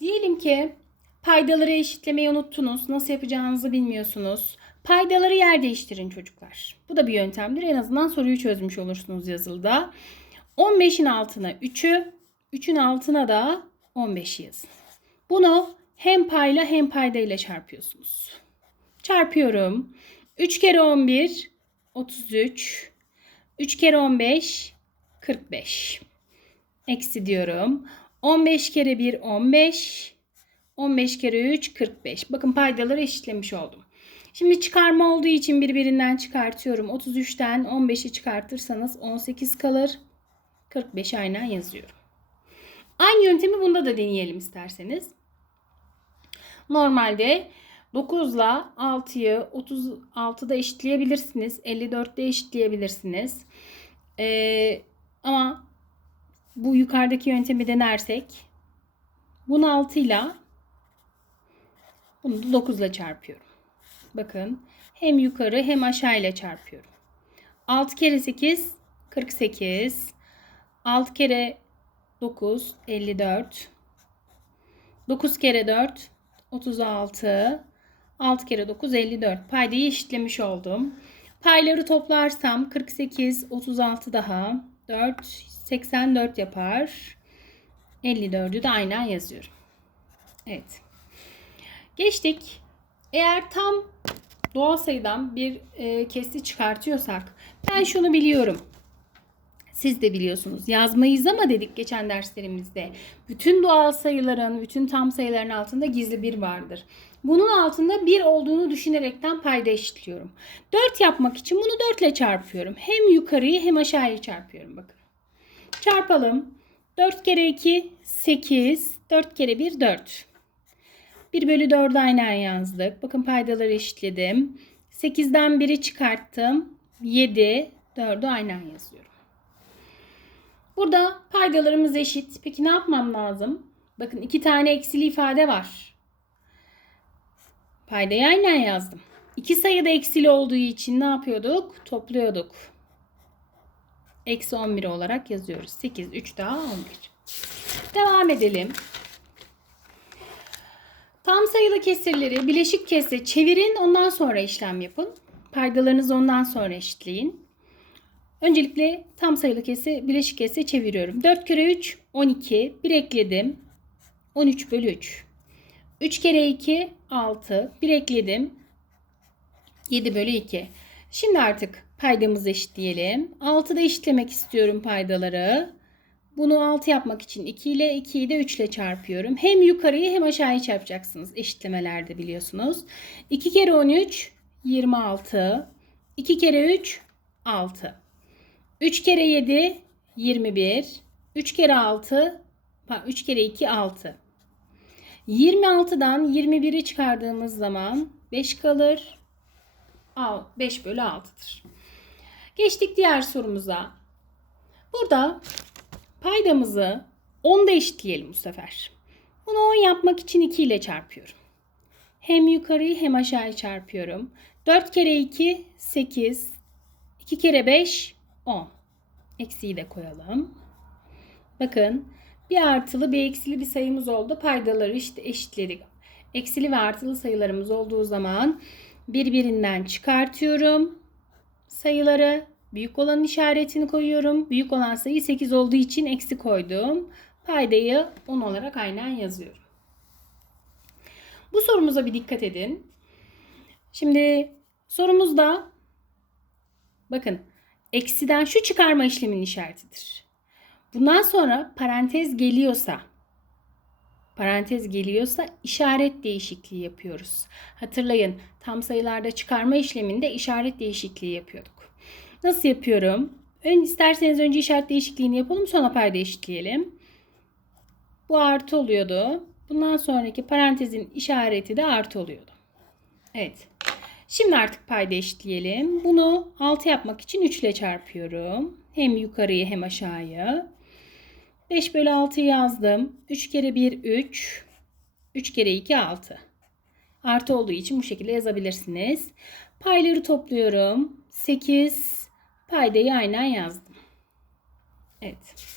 Diyelim ki paydaları eşitlemeyi unuttunuz. Nasıl yapacağınızı bilmiyorsunuz. Paydaları yer değiştirin çocuklar. Bu da bir yöntemdir. En azından soruyu çözmüş olursunuz yazılıda. 15'in altına 3'ü, 3'ün altına da 15'i yazın. Bunu hem payla hem paydayla çarpıyorsunuz. Çarpıyorum. 3 kere 11 33. 3 kere 15 45. Eksi diyorum. 15 kere 1 15. 15 kere 3 45. Bakın paydaları eşitlemiş oldum. Şimdi çıkarma olduğu için birbirinden çıkartıyorum. 33'ten 15'i çıkartırsanız 18 kalır. 45 aynen yazıyorum. Aynı yöntemi bunda da deneyelim isterseniz. Normalde 9 ile 6'yı 36'da eşitleyebilirsiniz. 54'te eşitleyebilirsiniz. Ee, ama bu yukarıdaki yöntemi denersek bunu 6 ile bunu da 9 ile çarpıyorum. Bakın hem yukarı hem aşağı ile çarpıyorum. 6 kere 8 48. 6 kere 9 54. 9 kere 4 36. 6 kere 9 54. Paydayı eşitlemiş oldum. Payları toplarsam 48 36 daha 4 84 yapar. 54'ü de aynen yazıyorum. Evet. Geçtik. Eğer tam doğal sayıdan bir e, kesri çıkartıyorsak ben şunu biliyorum. Siz de biliyorsunuz. Yazmayız ama dedik geçen derslerimizde. Bütün doğal sayıların, bütün tam sayıların altında gizli bir vardır. Bunun altında bir olduğunu düşünerekten payda eşitliyorum. 4 yapmak için bunu 4 ile çarpıyorum. Hem yukarıyı hem aşağıyı çarpıyorum bakın. Çarpalım. 4 kere 2 8. 4 kere 1 4. 1 bölü 4'ü aynen yazdık. Bakın paydaları eşitledim. 8'den 1'i çıkarttım. 7. 4'ü aynen yazıyorum. Burada paydalarımız eşit. Peki ne yapmam lazım? Bakın iki tane eksili ifade var. Paydayı aynen yazdım. İki sayıda eksili olduğu için ne yapıyorduk? Topluyorduk. Eksi 11 olarak yazıyoruz. 8, 3 daha 11. Devam edelim. Tam sayılı kesirleri bileşik kesre çevirin. Ondan sonra işlem yapın. Paydalarınızı ondan sonra eşitleyin. Öncelikle tam sayılı kesi bileşik kese çeviriyorum. 4 kere 3 12. 1 ekledim. 13 bölü 3. 3 kere 2 6. 1 ekledim. 7 bölü 2. Şimdi artık paydamızı eşitleyelim. 6'da eşitlemek istiyorum paydaları. Bunu 6 yapmak için 2 ile 2'yi de 3 ile çarpıyorum. Hem yukarıyı hem aşağıyı çarpacaksınız eşitlemelerde biliyorsunuz. 2 kere 13 26. 2 kere 3 6. 3 kere 7 21. 3 kere 6 3 kere 2 6. 26'dan 21'i çıkardığımız zaman 5 kalır. 5 bölü 6'dır. Geçtik diğer sorumuza. Burada paydamızı 10'da eşitleyelim bu sefer. Bunu 10 yapmak için 2 ile çarpıyorum. Hem yukarıyı hem aşağıyı çarpıyorum. 4 kere 2 8. 2 kere 5 10. Eksiği de koyalım. Bakın bir artılı bir eksili bir sayımız oldu. Paydaları işte eşitledik. Eksili ve artılı sayılarımız olduğu zaman birbirinden çıkartıyorum. Sayıları büyük olan işaretini koyuyorum. Büyük olan sayı 8 olduğu için eksi koydum. Paydayı 10 olarak aynen yazıyorum. Bu sorumuza bir dikkat edin. Şimdi sorumuzda bakın eksiden şu çıkarma işleminin işaretidir. Bundan sonra parantez geliyorsa parantez geliyorsa işaret değişikliği yapıyoruz. Hatırlayın tam sayılarda çıkarma işleminde işaret değişikliği yapıyorduk. Nasıl yapıyorum? Ön isterseniz önce işaret değişikliğini yapalım sonra payda eşitleyelim. Bu artı oluyordu. Bundan sonraki parantezin işareti de artı oluyordu. Evet. Şimdi artık payda eşitleyelim. Bunu 6 yapmak için 3 ile çarpıyorum. Hem yukarıyı hem aşağıyı. 5 bölü 6 yazdım. 3 kere 1 3. 3 kere 2 6. Artı olduğu için bu şekilde yazabilirsiniz. Payları topluyorum. 8. Paydayı aynen yazdım. Evet.